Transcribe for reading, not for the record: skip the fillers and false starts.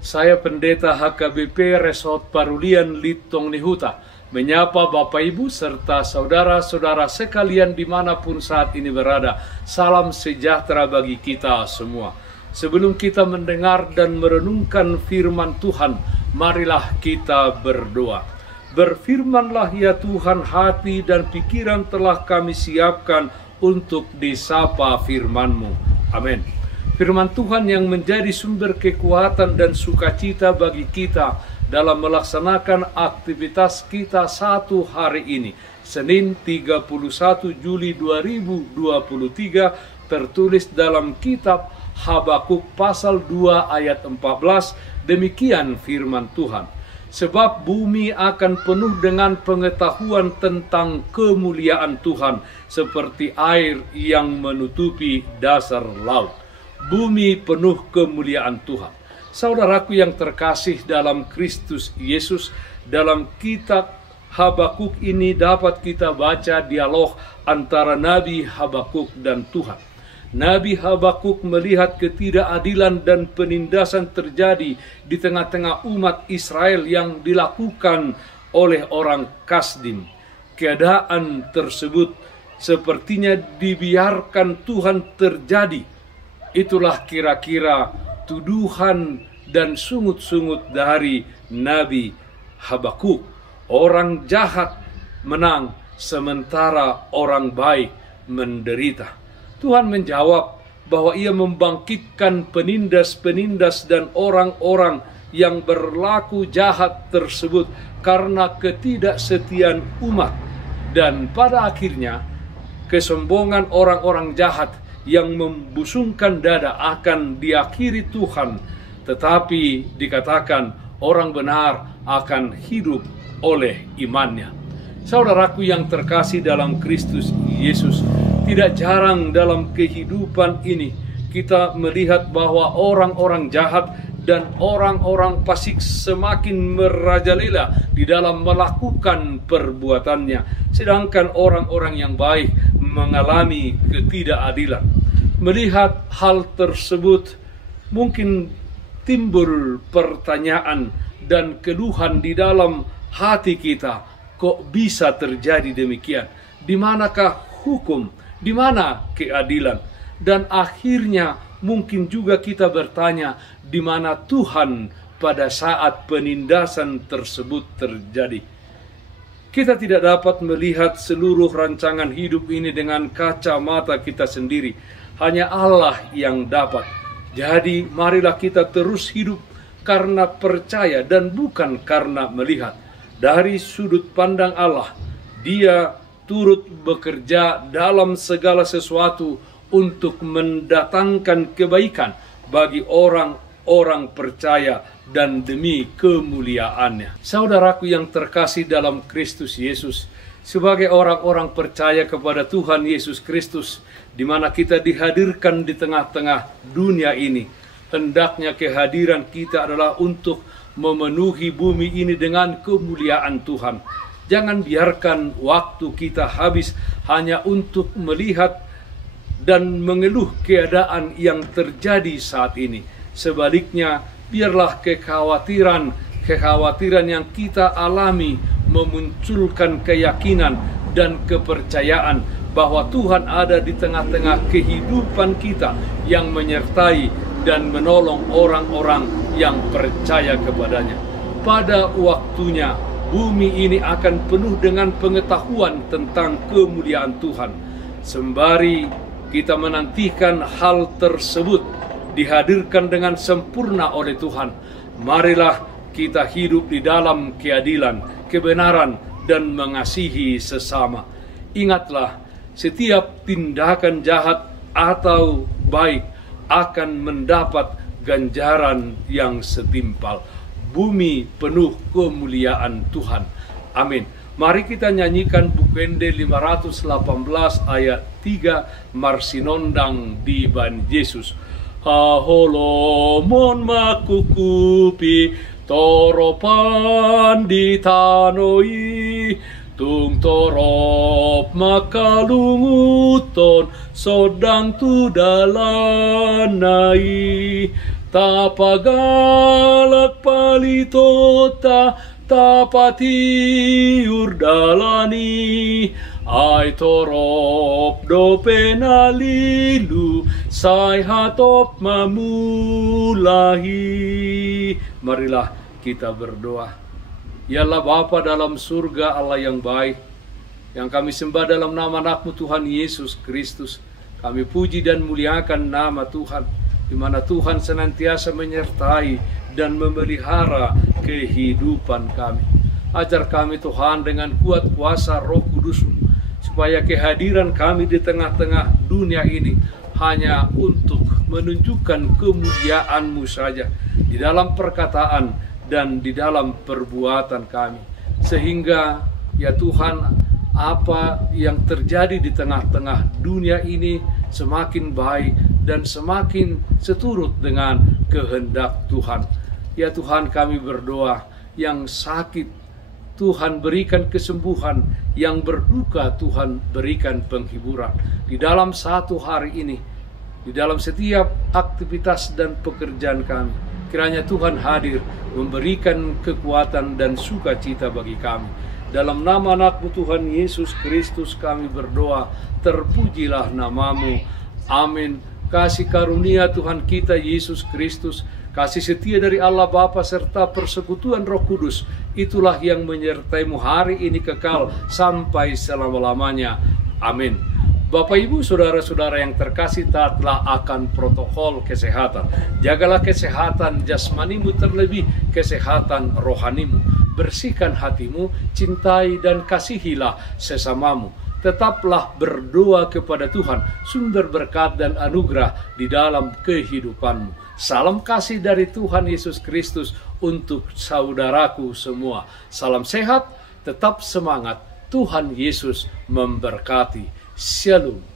Saya Pendeta HKBP Resort Parulian Litong Nihuta menyapa Bapak Ibu serta saudara-saudara sekalian dimanapun saat ini berada. Salam sejahtera bagi kita semua. Sebelum kita mendengar dan merenungkan firman Tuhan, marilah kita berdoa. Berfirmanlah ya Tuhan, hati dan pikiran telah kami siapkan untuk disapa firman-Mu. Amin. Firman Tuhan yang menjadi sumber kekuatan dan sukacita bagi kita dalam melaksanakan aktivitas kita satu hari ini, Senin 31 Juli 2023, tertulis dalam kitab Habakuk pasal 2 ayat 14, demikian firman Tuhan. Sebab bumi akan penuh dengan pengetahuan tentang kemuliaan Tuhan, seperti air yang menutupi dasar laut. Bumi penuh kemuliaan Tuhan. Saudaraku yang terkasih dalam Kristus Yesus, dalam kitab Habakuk ini dapat kita baca dialog antara Nabi Habakuk dan Tuhan. Nabi Habakuk melihat ketidakadilan dan penindasan terjadi di tengah-tengah umat Israel yang dilakukan oleh orang Kasdim. Keadaan tersebut sepertinya dibiarkan Tuhan terjadi. Itulah kira-kira tuduhan dan sungut-sungut dari Nabi Habakuk. Orang jahat menang sementara orang baik menderita. Tuhan menjawab bahwa Ia membangkitkan penindas-penindas dan orang-orang yang berlaku jahat tersebut karena ketidaksetiaan umat. Dan pada akhirnya kesombongan orang-orang jahat yang membusungkan dada akan diakhiri Tuhan, tetapi dikatakan orang benar akan hidup oleh imannya. Saudaraku yang terkasih dalam Kristus Yesus, tidak jarang dalam kehidupan ini kita melihat bahwa orang-orang jahat dan orang-orang fasik semakin merajalela di dalam melakukan perbuatannya, sedangkan orang-orang yang baik mengalami ketidakadilan. Melihat hal tersebut, mungkin timbul pertanyaan dan keluhan di dalam hati kita, kok bisa terjadi demikian? Di manakah hukum? Di mana keadilan? Dan akhirnya mungkin juga kita bertanya, di mana Tuhan pada saat penindasan tersebut terjadi? Kita tidak dapat melihat seluruh rancangan hidup ini dengan kacamata kita sendiri. Hanya Allah yang dapat. Jadi marilah kita terus hidup karena percaya dan bukan karena melihat. Dari sudut pandang Allah, Dia turut bekerja dalam segala sesuatu untuk mendatangkan kebaikan bagi orang-orang percaya dan demi kemuliaannya. Saudaraku yang terkasih dalam Kristus Yesus, sebagai orang-orang percaya kepada Tuhan Yesus Kristus, di mana kita dihadirkan di tengah-tengah dunia ini, hendaknya kehadiran kita adalah untuk memenuhi bumi ini dengan kemuliaan Tuhan. Jangan biarkan waktu kita habis hanya untuk melihat dan mengeluh keadaan yang terjadi saat ini. Sebaliknya, biarlah kekhawatiran yang kita alami memunculkan keyakinan dan kepercayaan bahwa Tuhan ada di tengah-tengah kehidupan kita yang menyertai dan menolong orang-orang yang percaya kepadanya. Pada waktunya, bumi ini akan penuh dengan pengetahuan tentang kemuliaan Tuhan. Sembari kita menantikan hal tersebut dihadirkan dengan sempurna oleh Tuhan, marilah kita hidup di dalam keadilan, kebenaran, dan mengasihi sesama. Ingatlah, setiap tindakan jahat atau baik akan mendapat ganjaran yang setimpal. Bumi penuh kemuliaan Tuhan. Amin. Mari kita nyanyikan Bukende 518 ayat 3, Marsinondang di Ban Yesus. Haholomon makukupi toropan di tanoi, tung torop makalunguton sodang tu dalanai, tapagalak palitota tapati urdalani ai torop dopenalilu sai hatop mamulahi. Marilah kita berdoa. Ya Allah Bapa dalam surga, Allah yang baik, yang kami sembah dalam nama anak-Mu Tuhan Yesus Kristus. Kami puji dan muliakan nama Tuhan, di mana Tuhan senantiasa menyertai dan memelihara kehidupan kami. Ajar kami Tuhan dengan kuat kuasa Roh Kudus-Mu, supaya kehadiran kami di tengah-tengah dunia ini hanya untuk menunjukkan kemuliaan-Mu saja, di dalam perkataan dan di dalam perbuatan kami. Sehingga ya Tuhan, apa yang terjadi di tengah-tengah dunia ini semakin baik dan semakin seturut dengan kehendak Tuhan. Ya Tuhan, kami berdoa, yang sakit Tuhan berikan kesembuhan, yang berduka Tuhan berikan penghiburan. Di dalam satu hari ini, di dalam setiap aktivitas dan pekerjaan kami, kiranya Tuhan hadir memberikan kekuatan dan sukacita bagi kami. Dalam nama anak-Mu Tuhan Yesus Kristus kami berdoa, terpujilah nama-Mu. Amin. Kasih karunia Tuhan kita Yesus Kristus, kasih setia dari Allah Bapa serta persekutuan Roh Kudus, itulah yang menyertai-Mu hari ini kekal sampai selama-lamanya. Amin. Bapak Ibu Saudara-saudara yang terkasih, taatlah akan protokol kesehatan. Jagalah kesehatan jasmanimu, terlebih kesehatan rohanimu. Bersihkan hatimu, cintai dan kasihilah sesamamu. Tetaplah berdoa kepada Tuhan, sumber berkat dan anugerah di dalam kehidupanmu. Salam kasih dari Tuhan Yesus Kristus untuk saudaraku semua. Salam sehat, tetap semangat. Tuhan Yesus memberkati. Shalom.